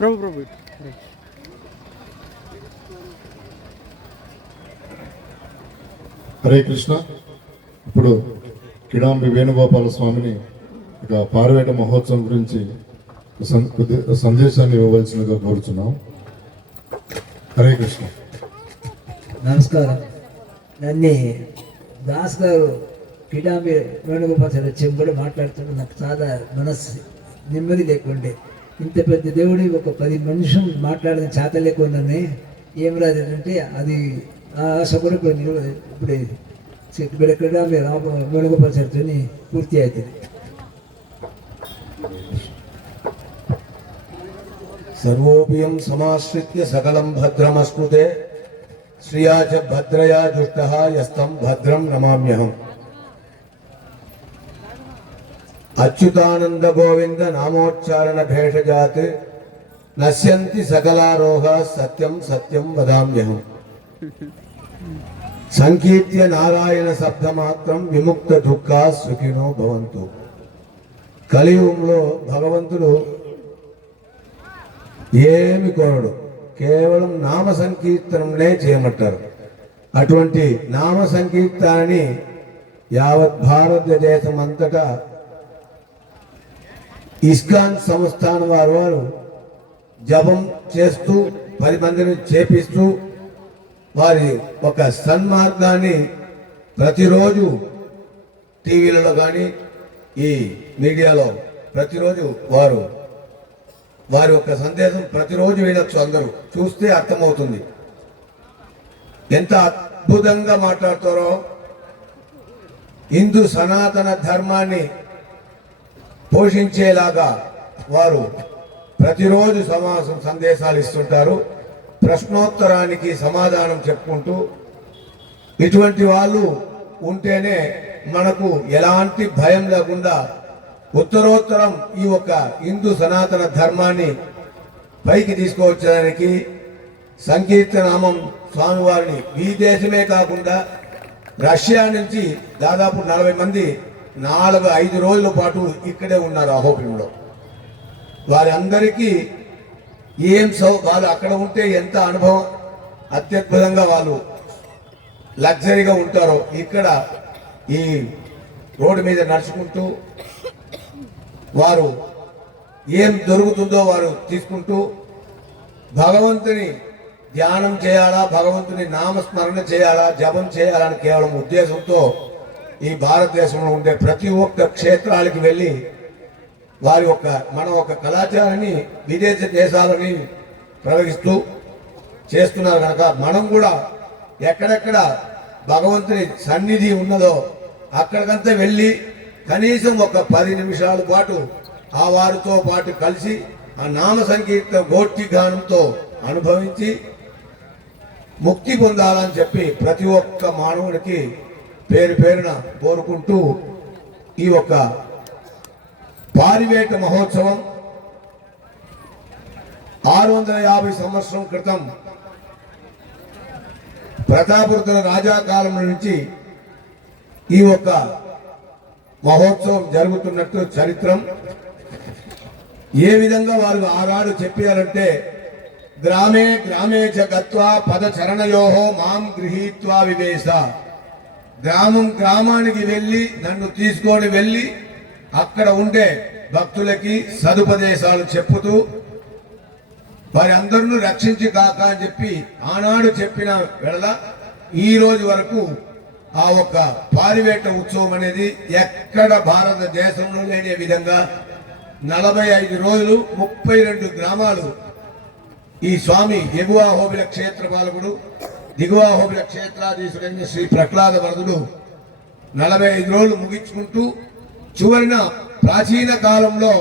ప్రభు ప్రభు హరే కృష్ణ. ఇప్పుడు కిడాంబి వేణుగోపాల స్వామిని ఇక పార్వేట మహోత్సవం గురించి సందేశాన్ని ఇవ్వవలసినగా కోరుచున్నాం. హరే కృష్ణ. నమస్కారం. నన్ను దాస్ గారు కిడాంబి వేణుగోపాల్ చెంబడి మాట్లాడుతున్నాడు నాకు చాలా మనస్సు నెమ్మది లేకుండే. ఇంత పెద్ద దేవుడి ఒక పది మనుషులు మాట్లాడిన చేతలేకున్నానే ఏం రాదంటే అది ఆ ఆశ కూడా ఇప్పుడు ఇప్పుడు బిడక్కడ మెరుగుపరచని పూర్తి అవుతుంది. సర్వోపియం సమాశ్రిత్య సకలం భద్రమస్మృతే శ్రియాచ భద్రయా దుష్ట యస్తం భద్రం నమామ్యహం. అచ్యుతానంద గోవింద నామోచ్చారణ భేషజాత్ నశ్యంతి సకలారోహ సత్యం సత్యం వదామ్యహం. సంకీర్త్య నారాయణ శబ్దమాత్రం విముక్త దుఃఖ సుఖినో భవంతు. కలియుగంలో భగవంతుడు ఏమి కోరడు కేవలం నామ సంకీర్తనంనే చేయమంటారు. అటువంటి నామ సంకీర్తాన్ని యావత్ భారతదేశం అంతటా ఇస్కాన్ సంస్థానం వారు వారు జపం చేస్తూ పది మందిని చేపిస్తూ వారి ఒక సన్మార్గాన్ని ప్రతిరోజు టీవీలలో కానీ ఈ మీడియాలో ప్రతిరోజు వారు వారి యొక్క సందేశం ప్రతిరోజు వినొచ్చు అందరూ. చూస్తే అర్థమవుతుంది. ఎంత అద్భుతంగా మాట్లాడతారో. హిందూ సనాతన ధర్మాన్ని పోషించేలాగా వారు ప్రతిరోజు సమాసం సందేశాలు ఇస్తుంటారు. ప్రశ్నోత్తరానికి సమాధానం చెప్పుకుంటూ ఇటువంటి వాళ్ళు ఉంటేనే మనకు ఎలాంటి భయం లేకుండా ఉత్తరోత్తరం ఈ యొక్క హిందూ సనాతన ధర్మాన్ని పైకి తీసుకువచ్చడానికి సంకీర్తనామం స్వామివారిని ఈ దేశమే కాకుండా రష్యా నుంచి దాదాపు నలభై మంది నాలుగు ఐదు రోజుల పాటు ఇక్కడే ఉన్నారు అహోబిలంలో వారందరికీ ఏం సౌ వాళ్ళు అక్కడ ఉంటే ఎంత అనుభవం అత్యద్భుతంగా వాళ్ళు లగ్జరీగా ఉంటారో ఇక్కడ ఈ రోడ్డు మీద నడుచుకుంటూ వారు ఏం దొరుకుతుందో వారు తీసుకుంటూ భగవంతుని ధ్యానం చేయాలా భగవంతుని నామస్మరణ చేయాలా జపం చేయాలని కేవలం ఉద్దేశంతో ఈ భారతదేశంలో ఉండే ప్రతి ఒక్క క్షేత్రాలకి వెళ్ళి వారి యొక్క మన ఒక కళాచారాన్ని విదేశ దేశాలని ప్రవహిస్తూ చేస్తున్నారు కనుక మనం కూడా ఎక్కడెక్కడ భగవంతుని సన్నిధి ఉన్నదో అక్కడికంతా వెళ్ళి కనీసం ఒక పది నిమిషాల పాటు ఆ వారితో పాటు కలిసి ఆ నామ సంకీర్త గోష్ఠి గానంతో అనుభవించి ముక్తి పొందాలని చెప్పి ప్రతి ఒక్క మానవుడికి పేరు పేరున కోరుకుంటూ ఈ యొక్క పారివేట మహోత్సవం ఆరు వందల యాభై సంవత్సరం క్రితం ప్రతాపరుద్ర రాజా కాలం నుంచి ఈ యొక్క మహోత్సవం జరుగుతున్నట్టు చరిత్రం. ఏ విధంగా వారు ఆనాడు చెప్పారంటే గ్రామే గ్రామే చ గత్వా పద చరణయోహో మాం గృహీత్వా వివేశ. గ్రామం గ్రామానికి వెళ్ళి నన్ను తీసుకొని వెళ్ళి అక్కడ ఉండే భక్తులకి సదుపదేశాలు చెప్పుతూ వారి అందరిని రక్షించి కాక అని చెప్పి ఆనాడు చెప్పిన వేళ ఈ రోజు వరకు ఆ ఒక్క పారివేట ఉత్సవం అనేది ఎక్కడ భారతదేశంలో లేని విధంగా నలభై ఐదు రోజులు ముప్పై రెండు గ్రామాలు ఈ స్వామి ఎగువ హోబిల క్షేత్ర పాలకుడు దిగువ హోబిల క్షేత్రాధీశుడైన శ్రీ ప్రహ్లాద వరదుడు నలభై ఐదు రోజులు ముగించుకుంటూ చివరిన ప్రాచీన కాలంలో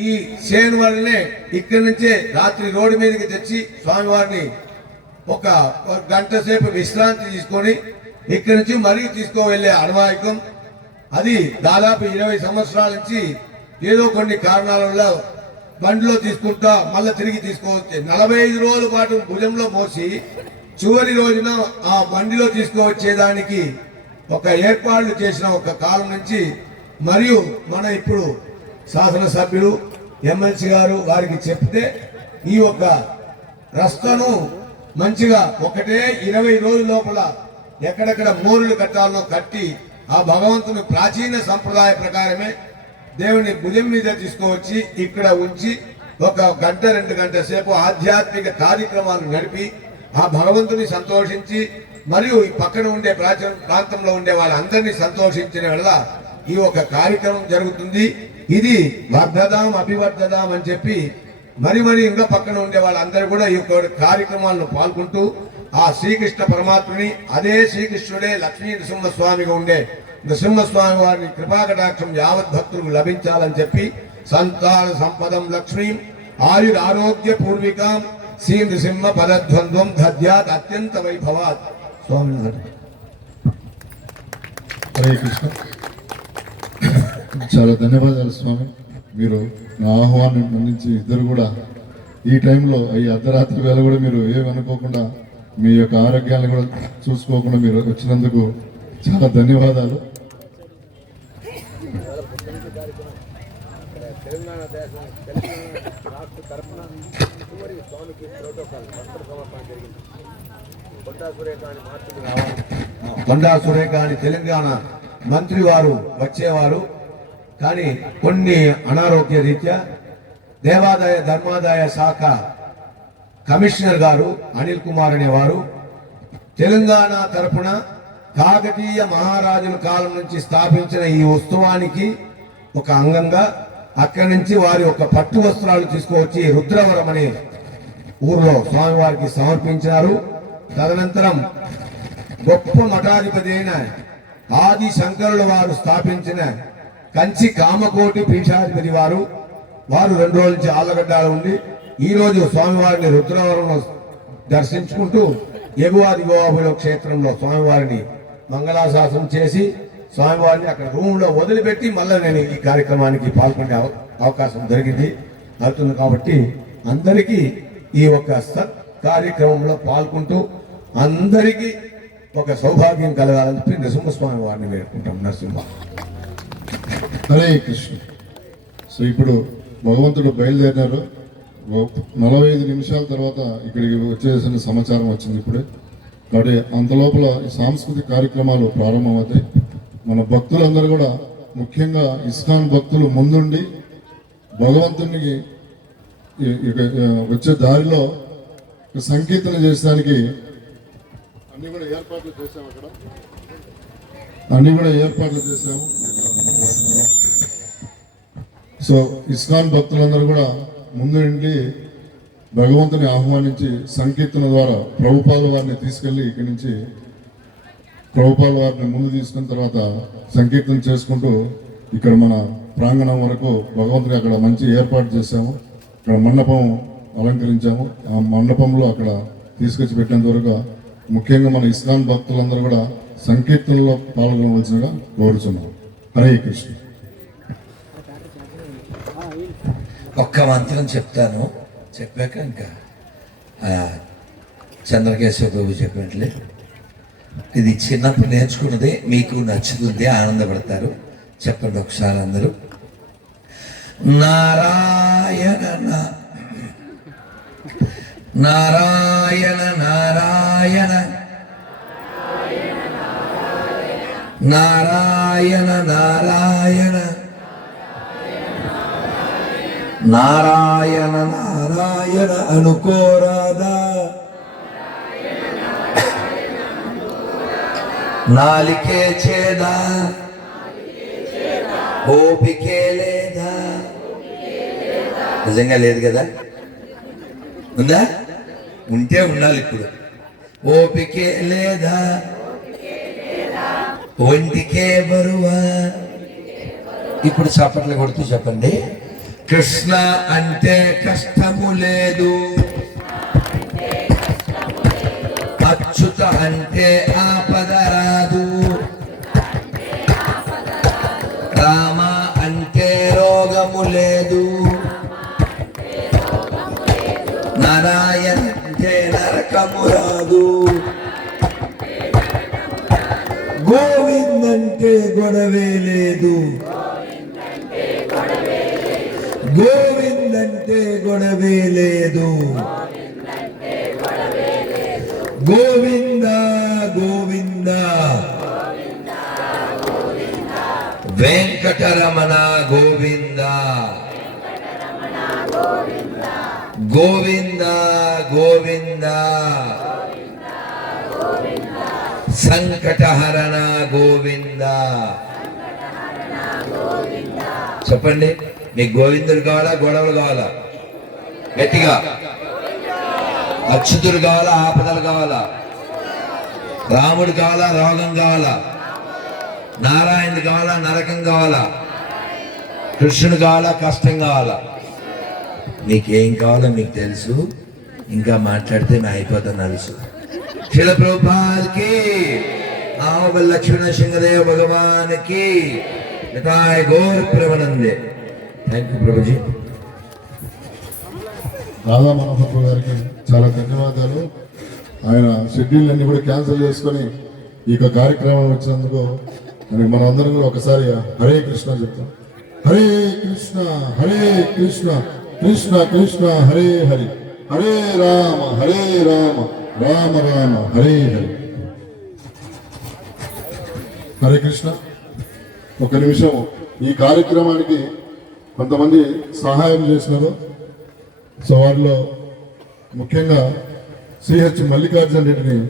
ఈ చేను వల్లనే ఇక్కడి నుంచే రాత్రి రోడ్డు మీదకి తెచ్చి స్వామివారిని ఒక గంట సేపు విశ్రాంతి తీసుకొని ఇక్కడి నుంచి మరీ తీసుకువెళ్ళే అణవాయికం అది దాదాపు ఇరవై సంవత్సరాల నుంచి ఏదో కొన్ని కారణాల వల్ల బండిలో తీసుకుంటా మళ్ళీ తిరిగి తీసుకోవచ్చు. నలభై ఐదు రోజుల పాటు భుజంలో మోసి చివరి రోజున ఆ బండిలో తీసుకువచ్చేదానికి ఒక ఏర్పాట్లు చేసిన ఒక కాలం నుంచి మరియు మన ఇప్పుడు శాసనసభ్యులు ఎమ్మెల్సీ గారు వారికి చెప్తే ఈ యొక్క రస్తను మంచిగా ఒకటే ఇరవై రోజుల లోపల ఎక్కడెక్కడ మోరులు కట్టాలనో కట్టి ఆ భగవంతుని ప్రాచీన సంప్రదాయ ప్రకారమే దేవుని భుజం మీద తీసుకువచ్చి ఇక్కడ ఉంచి ఒక గంట రెండు గంటల సేపు ఆధ్యాత్మిక కార్యక్రమాలు నడిపి ఆ భగవంతుని సంతోషించి మరియు ఈ పక్కన ఉండే ప్రాచీన ప్రాంతంలో ఉండే వాళ్ళందరినీ సంతోషించిన వల్ల ఈ ఒక కార్యక్రమం జరుగుతుంది. ఇది వర్ధదాం అభివర్ధదాం అని చెప్పి మరి మరి ఇంకా పక్కన ఉండే వాళ్ళందరూ కూడా ఈ యొక్క కార్యక్రమాలను పాల్గొంటూ ఆ శ్రీకృష్ణ పరమాత్మని అదే శ్రీకృష్ణుడే లక్ష్మీ నృసింహస్వామిగా ఉండే నృసింహస్వామి వారిని కృపాకటాక్షం యావత్ భక్తులకు లభించాలని చెప్పి సంతాన సంపదం లక్ష్మీ ఆయుర ఆరోగ్య పూర్వికం శ్రీ నృసింహ పదద్వంద్వం దద్యాత్ అత్యంత వైభవాత్ స్వామి హరే కృష్ణ చాలా ధన్యవాదాలు స్వామి. మీరు నా ఆహ్వానం మన్నించి ఇద్దరు కూడా ఈ టైంలో ఈ అర్ధరాత్రి వేళ కూడా మీరు ఏమనుకోకుండా అనుకోకుండా మీ యొక్క ఆరోగ్యాన్ని కూడా చూసుకోకుండా మీరు వచ్చినందుకు చాలా ధన్యవాదాలు. కొండా సురేఖ అని తెలంగాణ మంత్రి వారు వచ్చేవారు. కానీ కొన్ని అనారోగ్య రీత్యా దేవాదాయ ధర్మాదాయ శాఖ కమిషనర్ గారు అనిల్ కుమార్ అనేవారు తెలంగాణ తరఫున కాకతీయ మహారాజుల కాలం నుంచి స్థాపించిన ఈ ఉత్సవానికి ఒక అంగంగా అక్కడి నుంచి వారి ఒక పట్టు వస్త్రాలు తీసుకువచ్చి రుద్రవరం అనే ఊర్లో స్వామివారికి సమర్పించారు తదనంతరం గొప్ప మఠాధిపతి అయిన ఆది శంకరుల వారు స్థాపించిన కంచి కామకోటి పీఠాధిపతి వారు. వారు రెండు రోజుల నుంచి ఆళ్ళగడ్డలో ఉండి ఈరోజు స్వామివారిని రుద్రవరంలో దర్శించుకుంటూ ఎగువ దిగువాబుల క్షేత్రంలో స్వామివారిని మంగళాశాసనం చేసి స్వామివారిని అక్కడ రూమ్లో వదిలిపెట్టి మళ్ళీ నేను ఈ కార్యక్రమానికి పాల్గొనే అవ- అవకాశం జరిగింది అవుతుంది కాబట్టి అందరికీ ఈ ఒక సత్ కార్యక్రమంలో పాల్గొంటూ అందరికీ ఒక సౌభాగ్యం కలగాలని చెప్పి నృసింహస్వామి వారిని వేడుకుంటాం. నరసింహ. హరే కృష్ణ. సో ఇప్పుడు భగవంతుడు బయలుదేరినారు. నలభై ఐదు నిమిషాల తర్వాత ఇక్కడికి వచ్చేసిన సమాచారం వచ్చింది ఇప్పుడే. కాబట్టి అంత లోపల ఈ సాంస్కృతిక కార్యక్రమాలు ప్రారంభమవుతాయి. మన భక్తులందరూ కూడా ముఖ్యంగా ఇస్కాన్ భక్తులు ముందుండి భగవంతునికి వచ్చే దారిలో సంకీర్తన చేసడానికి అన్ని కూడా ఏర్పాట్లు చేశాము అక్కడ. అన్ని కూడా ఏర్పాట్లు చేశాము. సో ఇస్కాన్ భక్తులందరూ కూడా ముందుండి భగవంతుని ఆహ్వానించి సంకీర్తన ద్వారా ప్రభుపాల వారిని తీసుకెళ్ళి ఇక్కడి నుంచి ప్రభుపాల్ వారిని ముందు తీసుకున్న తర్వాత సంకీర్తన చేసుకుంటూ ఇక్కడ మన ప్రాంగణం వరకు భగవంతుని అక్కడ మంచి ఏర్పాటు చేశాము. ఇక్కడ మండపం అలంకరించాము. ఆ మండపంలో అక్కడ తీసుకొచ్చి పెట్టినంత వరకు ముఖ్యంగా మన ఇస్లాం భక్తులందరూ కూడా సంకీర్తనలో పాల్గొనవలసినగా కోరుచున్నాం. హరే కృష్ణ. ఒక్క మంత్రం చెప్తాను. చెప్పాక ఇంకా చంద్రకేశ్వర ప్రభు చెప్పినట్లే. ఇది చిన్నప్పుడు నేర్చుకున్నదే మీకు నచ్చుతుంది ఆనందపడతారు. చెప్పండి ఒకసారి అందరూ. నారాయణ నారాయణ నారాయణ. నారాయణ నారాయణ. నారాయణ నారాయణ అనుకోరాదా. నాలికే చేదా ఓపికే లేదా. నిజంగా లేదు కదా? ఉందా? ఉంటే ఉండాలి ఇప్పుడు. ఓపికే లేదా ఒంటికే బరువా. ఇప్పుడు చప్పట్లు కొడుతూ చెప్పండి. కృష్ణ అంటే కష్టము లేదు. అచ్యుత అంటే ఆ రామ అంటే రోగము లేదు. నారాయణ అంటే నరకము రాదు. గోవిందంటే గొడవే లేదు. గోవిందంటే గొడవే లేదు. గోవింద్ వెంకటరమణ గోవింద. గోవింద గోవింద. సంకటహరణ గోవింద. చెప్పండి మీకు గోవిందుడు కావాలా గొడవలు కావాలా? గట్టిగా. అచ్యుతుడు కావాలా ఆపదలు కావాలా? రాముడు కావాలా రోగం కావాలా? నారాయణుడు కావాలా నరకం కావాలా? కృష్ణుడు కావాలా కష్టం కావాలా? మీకేం కావాలో మీకు తెలుసు. ఇంకా మాట్లాడితే మేము అయిపోతాం నలుసు. శిల ప్రభుపాల్కి ఆవ లక్ష్మణ సింగదేవ భగవాన్కి నితాయ్ గోర్ ప్రవనందే థ్యాంక్ యూ ప్రభుజీ. రాధా మనోహర్ గారికి చాలా ధన్యవాదాలు. ఆయన షెడ్యూల్ అన్ని కూడా క్యాన్సిల్ చేసుకొని ఈ యొక్క కార్యక్రమం వచ్చినందుకు మరి మనం అందరం కూడా ఒకసారి హరే కృష్ణ చెప్తాం. హరే కృష్ణ హరే కృష్ణ కృష్ణ కృష్ణ హరే హరి. హరే రామ హరే రామ రామ రామ హరే హరి. హరే కృష్ణ. ఒక నిమిషం. ఈ కార్యక్రమానికి కొంతమంది సహాయం చేసినారు. సో వారిలో ముఖ్యంగా సిహెచ్ మల్లికార్జున రెడ్డిని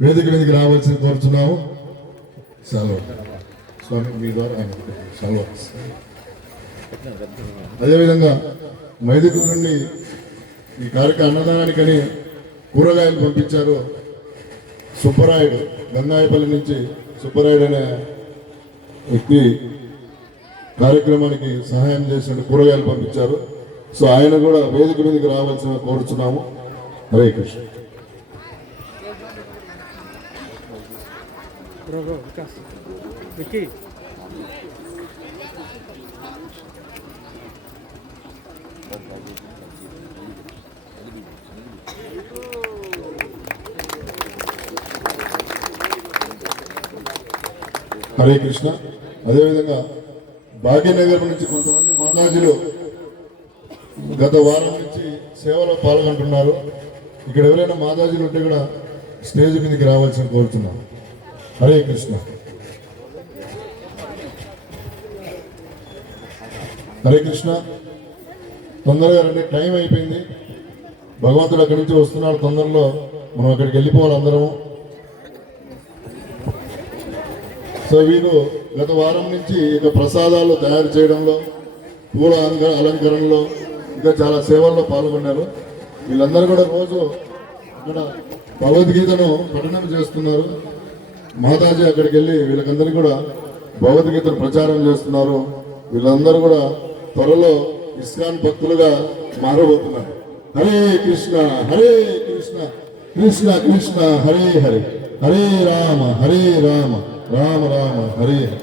వేదిక మీదకి రావాల్సింది కోరుతున్నాము సెలవు స్వామి మీ ద్వారా ఆయన సెలవు అదేవిధంగా మైదుకు నుండి ఈ కార్యక్రమ అన్నదానానికని కూరగాయలు పంపించారు సుబ్బరాయుడు. గంగాయపల్లి నుంచి సుబ్బరాయుడు అనే వ్యక్తి కార్యక్రమానికి సహాయం చేసిన కూరగాయలు పంపించారు. సో ఆయన కూడా వేదిక మీదకి రావాల్సిన కోరుచున్నాము. Hare Krishna. Bro bro Vikas Vicky Hare Krishna. అదేవిధంగా భాగ్యనగర్ నుంచి కొంతమంది మాతాజీలు గత వారం నుంచి సేవలో పాల్గొంటున్నారు. ఇక్కడ ఎవరైనా మాతాజీలు ఉంటే కూడా స్టేజ్ మీదకి రావాల్సిన కోరుతున్నాను హరే కృష్ణ. హరే కృష్ణ. తొందరగా రండి టైం అయిపోయింది. భగవంతుడు అక్కడి నుంచి వస్తున్నాడు తొందరలో. మనం అక్కడికి వెళ్ళిపోవాలి అందరము. సో వీరు గత వారం నుంచి ఇక ప్రసాదాలు తయారు చేయడంలో పూల అలంకరణలో ఇంకా చాలా సేవల్లో పాల్గొన్నారు. వీళ్ళందరూ కూడా రోజు ఇక్కడ భగవద్గీతను పఠనం చేస్తున్నారు. మాతాజీ అక్కడికి వెళ్ళి వీళ్ళకందరికీ కూడా భగవద్గీతను ప్రచారం చేస్తున్నారు. వీళ్ళందరూ కూడా త్వరలో ఇస్కాన్ భక్తులుగా మారబోతున్నారు. హరే కృష్ణ హరే కృష్ణ కృష్ణ కృష్ణ హరే హరే. హరే రామ హరే రామ రామ రామ హరే హరే.